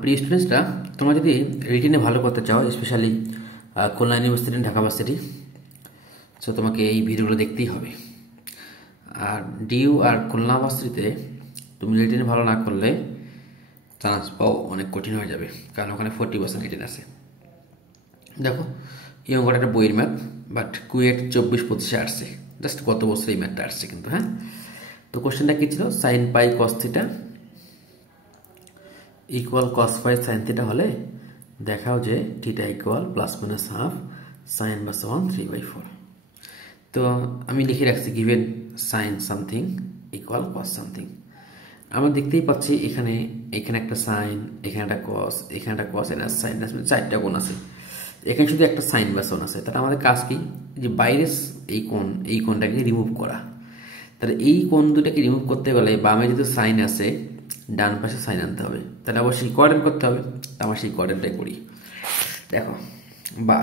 প্রিয় স্টুডেন্টসরা, তোমরা যদি রিটেনে ভালো করতে চাও, specially Khulna university Dhaka varsity, so তোমাকে এই ভিডিওগুলো দেখতেই হবে। আর ডিইউ আর খুলনা ভার্সিটিতে তুমি রিটেনে ভালো না করলে চান্স পাও অনেক কঠিন হয়ে যাবে, কারণ ওখানে 40% রিটেন আছে। দেখো, এই অঙ্কটা একটা বইয়ের ম্যাথ, বাট কুয়েট 24-25 আসছে, জাস্ট গত বছর এই ম্যাথটা আসছে কিন্তু। হ্যাঁ, তো কোশ্চেনটা কী ছিল? Sine pi cos theta equal cos pi sine theta হলে দেখাও যে theta equal plus minus half sine বা সমান 3/4। তো আমি লিখে রাখছি given sine something equal cos something. আমরা দেখতেই পাচ্ছি এখানে একটা সাইন, এখানে একটা কস, এখানে একটা কস, এখানে সাইন, চারটা কোণ আছে। এখানে শুধু একটা সাইন বা সন আছে। তাহলে আমাদের কাজ কি? যে বাইরের এই কোণটাকে রিমুভ করা। তাহলে এই কোণ দুটাকে রিমুভ করতে গেলে বামে যেহেতু সাইন আছে, ডান পাশে সাইন আনতে হবে। তাহলে অবশ্যই কোয়াড্রেন্ট করতে হবে। আমরা সেই কোয়াড্রেন্টটাই করি। দেখো, বা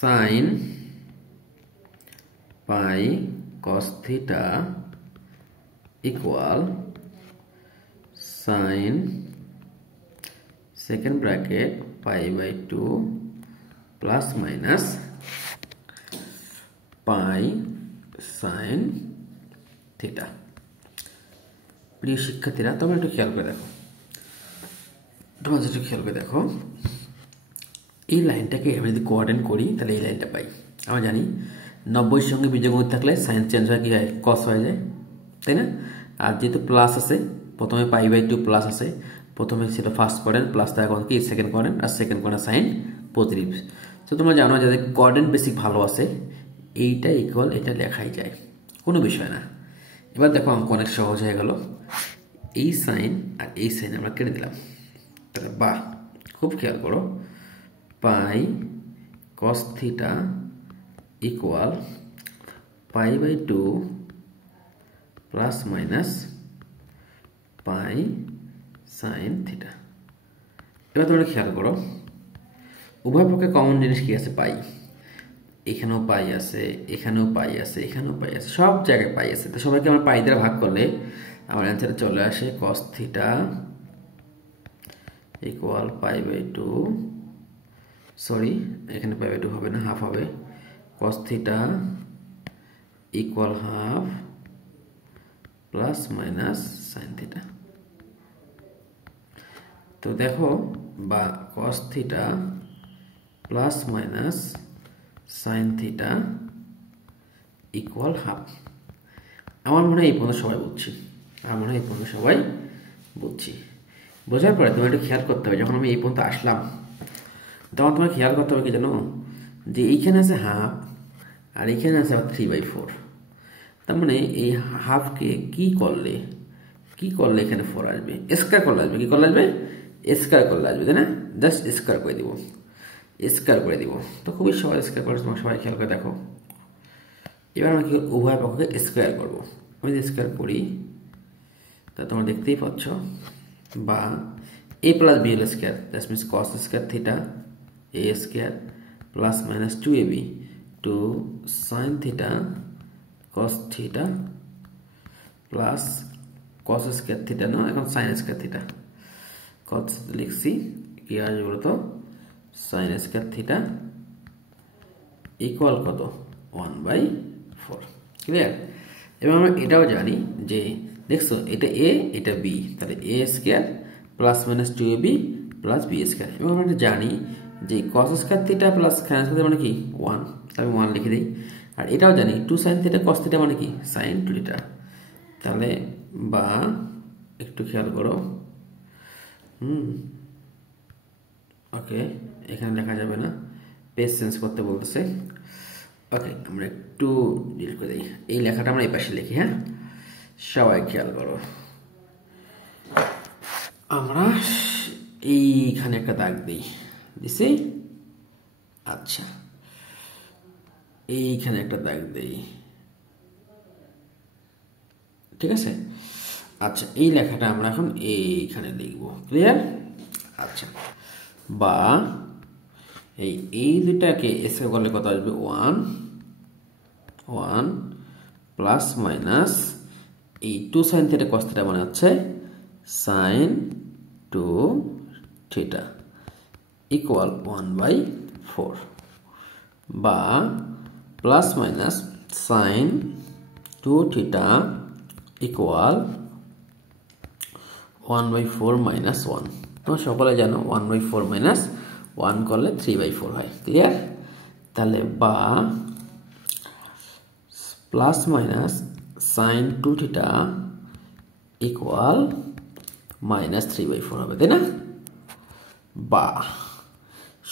sine pi cos theta equal sine second bracket π/2 plus minus pi sine theta. প্রিয় শিক্ষার্থীরা, তোমরা একটু খেয়াল করে দেখো, এই লাইনটাকে আমি যদি কোয়াড্রেন্ট করি তাহলে এই লাইনটা পাই। আমরা জানি 90 সঙ্গে বীজগণিত থাকলে সাইন চেঞ্জ হয়, কি হয়? কস হয়ে যায়, তাই না? আর যেহেতু প্লাস আছে, প্রথমে π/2 প্লাস আছে, প্রথমে সেটা ফার্স্ট কোয়াড্রেন্ট, প্লাস তার এখন কি সেকেন্ড কোয়াড্রেন্ট, আর সেকেন্ড কোয়াড্রেন্ট সাইন পজিটিভ। তো তোমরা জানো যাদের কোয়াড্রেন্ট বেসিক ভালো আছে, এইটা ইকুয়াল এটা লেখাই যায়, কোনো বিষয় না। এবার দেখো, অঙ্ক অনেক সহজ হয়ে গেল। এই সাইন আর এই সাইন আমরা কেটে দিলাম। তাহলে বা, খুব খেয়াল করো, pi cos theta equal π/2 plus minus pi sine theta. এবার তোমরা খেয়াল করো, উভয় পক্ষে কমন জিনিস কি আছে? পাই। এখানেও পাই আছে, এখানেও পাই আছে, এখানেও পাই আছে, সব জায়গায় পাই আছে। তো সবাইকে আমরা পাই দ্বারা ভাগ করলে আমার অ্যান্সারে চলে আসে কস থিটা ইকুয়াল π/2, সরি এখানে π/2 হবে না, হাফ হবে। কস theta equal half plus minus sine theta. তো দেখো, বা কস theta plus minus sine theta equal half. আমার মনে হয় এই পর্যন্ত সবাই বুঝছি। বোঝার পরে তোমার একটু খেয়াল করতে হবে, যখন আমি এই পর্যন্ত আসলাম তখন তোমার খেয়াল করতে হবে কি জানো, যে এইখানে আছে হাফ আর এইখানে আছে 3/4। তার মানে এই হাফকে কি করলে এখানে 4 আসবে, স্কয়ার করলে আসবে। কি করলে আসবে? স্কয়ার করলে আসবে, তাই না? জাস্ট স্কয়ার করে দিব। তো খুবই সহজ স্কয়ার করে, তোমার সবাই খেয়াল করে দেখো। এবার আমরা কি উভয় পক্ষকে স্কয়ার করবো। আমি যদি স্কয়ার করি তা তোমরা দেখতেই পাচ্ছ, বা a plus b whole square, that means cos square theta a square plus minus 2ab two sine theta cos theta plus cos square theta, না এখন সাইন স্কয়ার থিটা। কস লিখছি, কি আসবে বলতো? সাইন স্কয়ার থিটা ইকুয়াল কত? 1/4। Clear? এবং আমরা এটাও জানি যে, দেখছো এটা a এটা b, তাহলে a square plus minus 2ab plus b square. এবং আমরা জানি যে কস square theta plus sine square মানে কি? 1, তাহলে 1 লিখে দিই। আর এটাও জানি 2 সাইন থিটা কস থিটা মানে কি? Sine 2 theta. তাহলে বা, একটু খেয়াল করো, ওকে, এখানে লেখা যাবে না, পেজ চেঞ্জ করতে বলতেছে। ওকে, আমরা একটু ডিলিট করে দিই, এই লেখাটা আমরা এই পাশে লিখি। হ্যাঁ, সবাই খেয়াল করো, আমরা এইখানে একটা দাগ দিছি। আচ্ছা, এইখানে একটা দাগ দিই, ঠিক আছে? আচ্ছা, এই লেখাটা আমরা এখন এইখানে লিখব। ক্লিয়ার? আচ্ছা, বা এই দুটাকে স্কয়ার করলে কত আসবে? 1 প্লাস মাইনাস এই 2 সাইন থিটা কস থিটা মানে হচ্ছে সাইন টু থিটা ইকুয়াল 1/4 বা plus minus sine 2 theta equal 1/4 minus 1। তোমরা সকলে জানো 1/4 মাইনাস 1 করলে 3/4 হয়। ক্লিয়ার? তাহলে বা plus minus sine 2 theta equal minus 3/4 হবে, তাই না? বা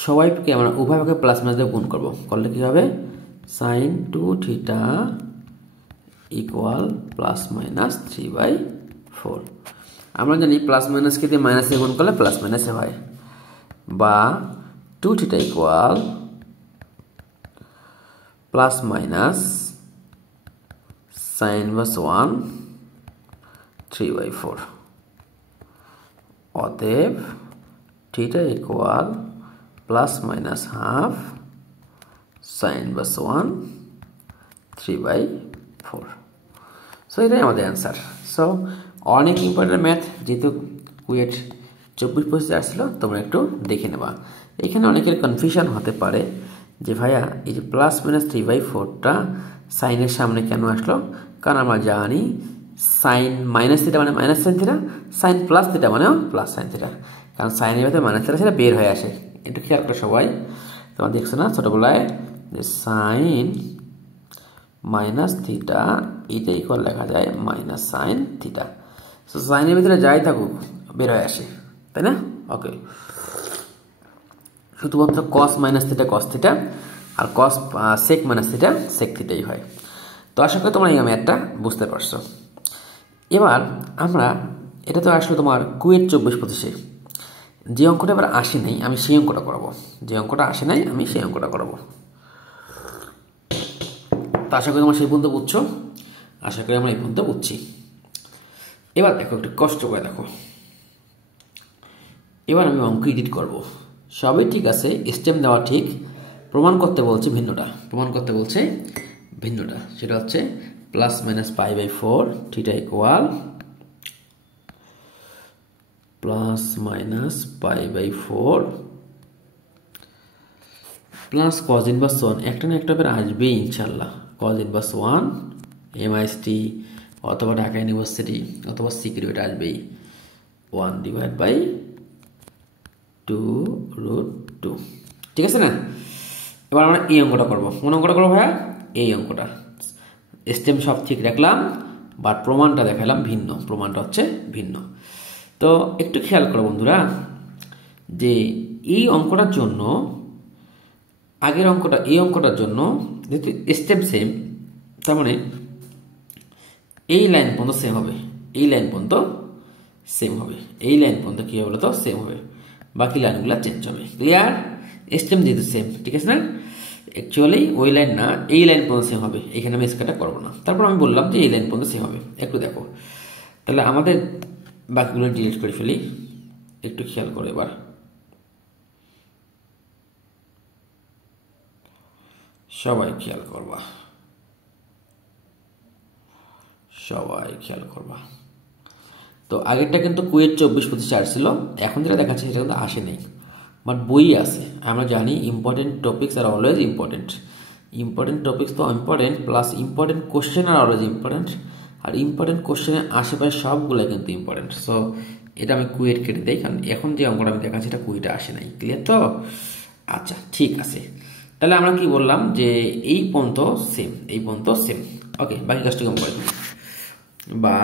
সবাইকে আমরা উভয়কে প্লাস মাইনাস দিয়ে গুণ করবো, করলে কি হবে? Sine 2 theta equal plus minus 3/4। আমরা জানি প্লাস মাইনাসকে দিয়ে মাইনাসে গুণ করলে প্লাস মাইনাসে হয়। বা 2 theta equal plus minus sine inverse 1 3/4। অতএব theta equal plus minus half sign inverse 1 3/4। So এটাই আমাদের অ্যান্সার। সো অনেক ইম্পর্টেন্ট ম্যাথ, যেহেতু কুয়েট 24-25 আসছিল, তোমরা একটু দেখে নেবা। এখানে অনেকের কনফিউশন হতে পারে যে ভাইয়া এই যে প্লাস মাইনাস 3/4টা সাইনের সামনে কেন আসলো? কারণ আমরা জানি সাইন মাইনাস থিটা মানে minus sine theta, sine plus theta মানেও প্লাস সাইন থিটা। কারণ সাইনের ভেতরে মাইনাস থিটা সেটা বের হয়ে আসে। একটু খেয়াল করে সবাই, তোমরা দেখছো না ছোটবেলায় যে সাইন মাইনাস থিটা এটা ইকুয়াল লেখা যায় মাইনাস সাইন থিটা। সো সাইনের ভিতরে যাই থাকুক বের হয়ে আসে, তাই না? ওকে, শুধুমাত্র cos minus theta cos theta আর cos sec minus theta sec থিটাই হয়। তো আশা করি তোমরা এই ম্যাথটা বুঝতে পারছো। এবার আমরা এটা তো আসলে তোমার কুয়েট 24-25-এ যে অঙ্কটা এবার আসে নাই আমি সেই অঙ্কটা করাবো, যে অঙ্কটা আসে নাই আমি সেই অঙ্কটা করাবো। তো আশা করি তোমরা সেই পর্যন্ত বুঝছো, আশা করি আমরা এই পর্যন্ত বুঝছি। এবার দেখো একটু কষ্ট করে দেখো, এবার আমি অঙ্ক এডিট করব। সবই ঠিক আছে, স্টেপ দেওয়া ঠিক, প্রমাণ করতে বলছে ভিন্নটা, প্রমাণ করতে বলছে ভিন্নটা। সেটা হচ্ছে plus minus π/4 theta equal plus minus π/4 plus cos inverse 1। একটা না একটা বের আসবেই ইনশাল্লাহ। কজ ইনভার্স 1 MIST অথবা ঢাকা ইউনিভার্সিটি অথবা সিকিউরিটি আসবেই 1/2 ঠিক আছে না? এবার আমরা এই অঙ্কটা করবো। কোন অঙ্কটা করবো ভাইয়া? এই অঙ্কটা। স্টেম সব ঠিক রাখলাম, বাট প্রমাণটা দেখালাম ভিন্ন, প্রমাণটা হচ্ছে ভিন্ন। তো একটু খেয়াল করো বন্ধুরা যে এই অঙ্কটার জন্য আগের অঙ্কটা এই অঙ্কটার জন্য যেহেতু স্টেপ সেম, তার মানে এই লাইন পর্যন্ত সেম হবে, এই লাইন পর্যন্ত সেম হবে, এই লাইন পর্যন্ত কী হবে বলতো? সেম হবে, বাকি লাইনগুলো চেঞ্জ হবে। ক্লিয়ার? স্টেম যেহেতু সেম, ঠিক আছে না? অ্যাকচুয়ালি ওই লাইন না, এই লাইন পর্যন্ত সেম হবে, এখানে আমি স্কেটটা করবো না। তারপর আমি বললাম যে এই লাইন পর্যন্ত সেম হবে। একটু দেখো তাহলে আমাদের বাকিগুলো ডিলিট করে ফেলি, একটু খেয়াল করো এবার। সবাই খেয়াল করবা, সবাই খেয়াল করবা। তো আগেরটা কিন্তু কুয়েট 24-25 আসছিল, এখন যেটা দেখাচ্ছে সেটা কিন্তু আসে নেই, বাট বই আছে। আমরা জানি important topics are always important, important topics তো important, plus important question are always important, R important কোশ্চেনের আশেপাশে সবগুলো কিন্তু ইম্পর্টেন্ট। সো এটা আমি কুয়েট কেটে দিই, কারণ এখন যে অঙ্কটা আমি দেখাচ্ছি এটা কুয়েটে আসে নাই। ক্লিয়ার তো? আচ্ছা ঠিক আছে, তাহলে আমরা কি বললাম যে এই পর্যন্ত সেম, এই পর্যন্ত সেম। ওকে, বাকি কাজটা কম করে দিই। বা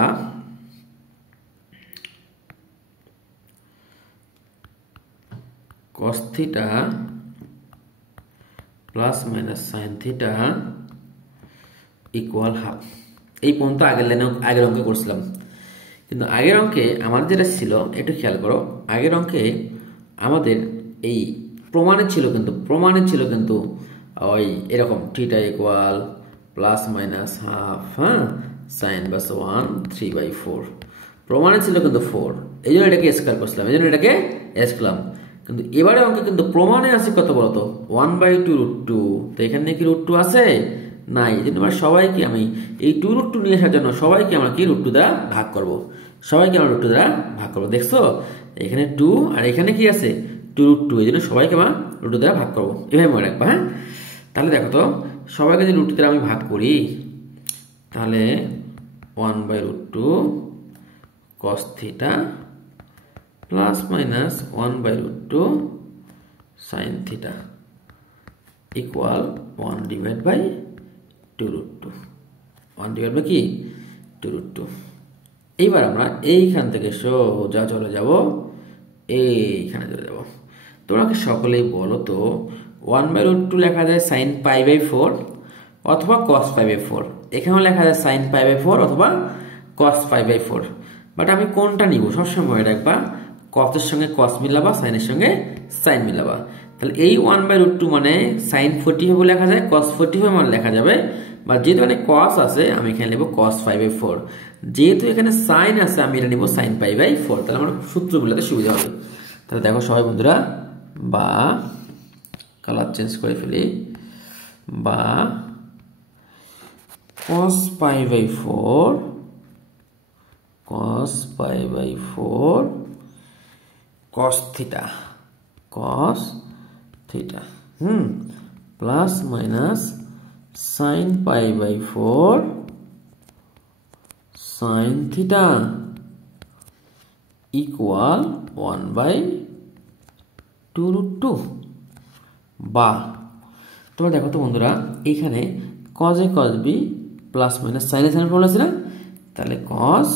cos theta plus minus sine theta equal half. এই পর্যন্ত আগের লাইনে আগের অঙ্কে করছিলাম, কিন্তু আগের অঙ্কে আমার যেটা ছিল একটু খেয়াল করো, আগের অঙ্কে আমাদের এই প্রমাণের ছিল কিন্তু ওই এরকম theta equal plus minus half, হ্যাঁ, সাইন বাস 1 3/4 প্রমাণে ছিল কিন্তু 4, এই জন্য এটাকে স্কয়ার করছিলাম, এই জন্য এটাকে এস করলাম। কিন্তু এবারে অঙ্কে কিন্তু প্রমাণে আছে কত বলতো? 1/2√2। তো এখানে কি √2 আছে? নাই। এই জন্য আমরা সবাইকে আমি এই 2√2 নিয়ে আসার জন্য সবাইকে আমরা কি √2 দ্বারা ভাগ করবো। সবাইকে আমরা √2 দ্বারা ভাগ করবো। দেখছো এখানে 2 আর এখানে কি আছে 2√2, এই জন্য সবাইকে আমরা √2 দ্বারা ভাগ করবো। এভাবে মনে রাখবা। হ্যাঁ, তাহলে দেখো তো সবাইকে যদি √2 দ্বারা আমি ভাগ করি তাহলে 1/√2 cos θ plus minus 1/√2 sin θ equal 1/2√2। 1/ কি 2√2। এইবার আমরা এইখান থেকে সোজা চলে যাব এইখানে চলে যাব। তোমরা কি সকলেই বলো তো 1/√2 লেখা যায় sin π/4 অথবা cos π/4, এখানেও লেখা যায় sin π/4 অথবা cos π/4, বাট আমি কোনটা নিব সবসময় রাখবা, cos এর সঙ্গে cos মিলাবা, sin এর সঙ্গে sin মিলাবা। তাহলে এই 1/√2 মানে sin 40 হবে লেখা যায়, cos 40 হবে মানে লেখা যাবে, বা যেহেতু এখানে cos আছে আমি এখানে নেব cos π/4, যেহেতু এখানে sin আছে আমি এটা নেব sin π/4। তাহলে আমার সূত্র মিলাতে সুবিধা হবে। তাহলে দেখো সবাই বন্ধুরা, বা কালার চেঞ্জ করে ফেলি, বা cos π/4 cos θ plus minus sin π/4 sin θ equal 1/2√2। বা তোমরা দেখো তো বন্ধুরা, এইখানে cos a cos b plus minus sin a sin formula আছে না, তাহলে cos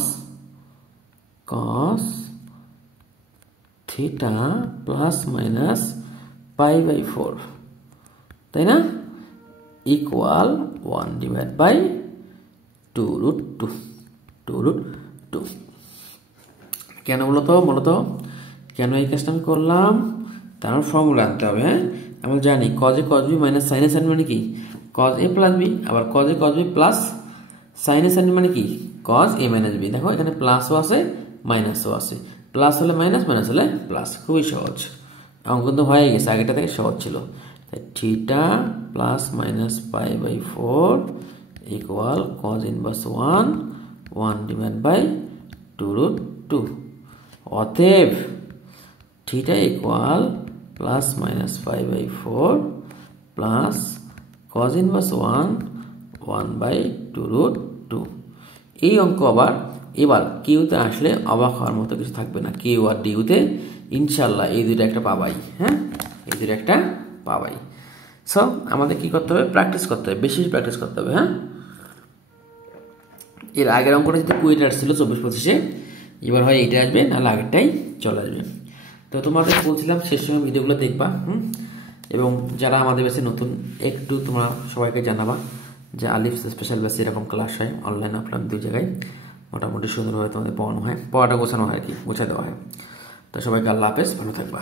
θ প্লাস মাইনাস π/4, তাই না, ইকুয়াল 1/2√2। কেন বলো তো কেন এই কাজটা আমি করলাম? তার ফর্মুলা আনতে হবে। হ্যাঁ, আমরা জানি cos a cos b minus sin a sin মানে কি cos a প্লাস b, আবার cos a cos b plus sin a sin মানে কি cos a মাইনাস b। দেখো এখানে প্লাসও আছে মাইনাসও আছে, প্লাস হলে মাইনাস, মাইনাস হলে প্লাস, খুবই সহজ। অঙ্ক কিন্তু হয়ে গেছে, আগেটা থেকে সহজ ছিল। তাই θ plus minus π/4 equal cos inverse 1/2√2। অতএব θ equal plus minus π/4 plus cos inverse 1/2√2। এই অঙ্ক আবার এবার কিউতে আসলে অবাক হওয়ার মতো কিছু থাকবে না। কিউ আর ডিউতে ইনশাল্লাহ এই দুটো একটা পাবাই। হ্যাঁ, এই দুটো একটা পাবাই। সো আমাদের কি করতে হবে? প্র্যাকটিস করতে হবে, বেশি প্র্যাকটিস করতে হবে। হ্যাঁ, এর আগের অঙ্কটা যদি কুয়েটা আসছিল 24-25-এ, এবার হয় এইটা আসবে, নাহলে আগেরটাই চলে আসবে। তো তোমাদের বলছিলাম শেষ সময় ভিডিওগুলো দেখবা, এবং যারা আমাদের বেশি নতুন একটু তোমরা সবাইকে জানাবা যে আলিফ স্পেশাল বেশি এরকম ক্লাস হয় অনলাইন অফলাইন দুই জায়গায়, মোটামুটি সুন্দরভাবে তোমাদের পড়ানো হয়, পড়াটা গোছানো হয় আর কি, গোছায় দেওয়া হয়। তো সবাইকে আল্লাহ হাফেজ, ভালো থাকবা।